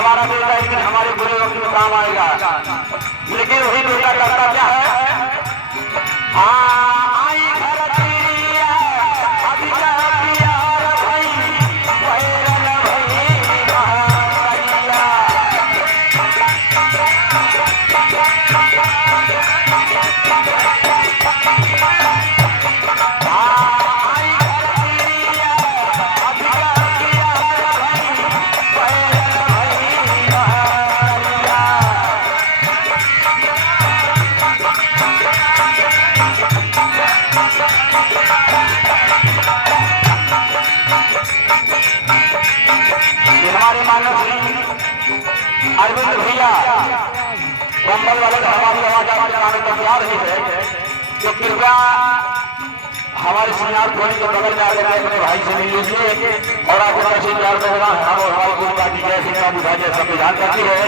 हमारा बेटा एक दिन हमारे बुरे वक्त में काम आएगा, लेकिन वही बेटा करता क्या है? अरविंद भैया बंबल वाले हमारी आवाज आने को तैयार ही है, तो कृपया हमारे श्रीनाथ धोनी के बगल में आकर अपने भाई से मिल लीजिए और आपको ऐसे प्यार में होना है और हमारी गुरु का दी जैसे मैं बुझा जैसा संविधान करती है।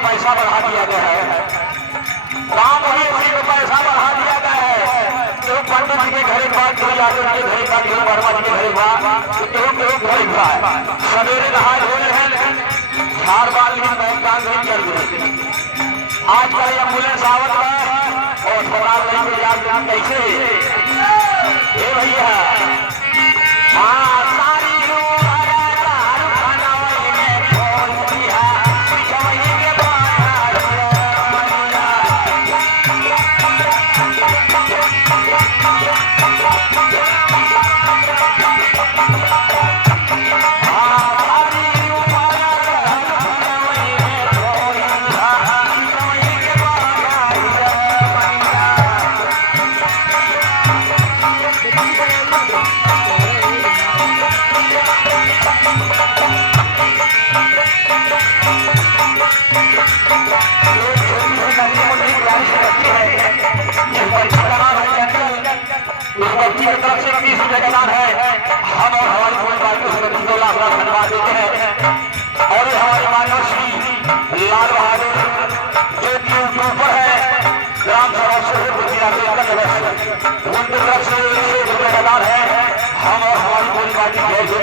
पैसा बढ़ा दिया गया है, दाम वही उसी को पैसा बढ़ा दिया गया है। तो पंडित जी के घर एक बार कोई आगे उनके घर एक बार केहू वर्मा जी के घर एक बार केहू घर एक बार सवेरे नहाए धोए हैं, झाड़ बाल लेकिन बहुत काम नहीं चल रही। आजकल एम्बुलेंस आवत है और अस्पताल नहीं को याद कैसे ये भैया तरफ से 20 रुपए का दान है। हम और हमारी पूरी पार्टी उसमें 2 लाख धन्यवाद देते हैं। और हमारे मानव श्री लाल बहादुर जो कि ऊपर है ग्राम सभा उनकी तरफ से 1 रुपए का दान है। हम और हमारी पूरी पार्टी जैसे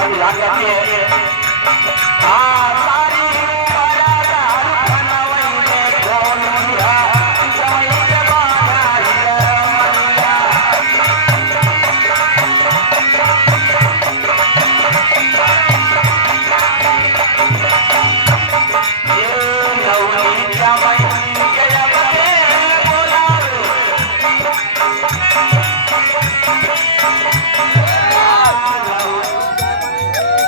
संविधान करती है।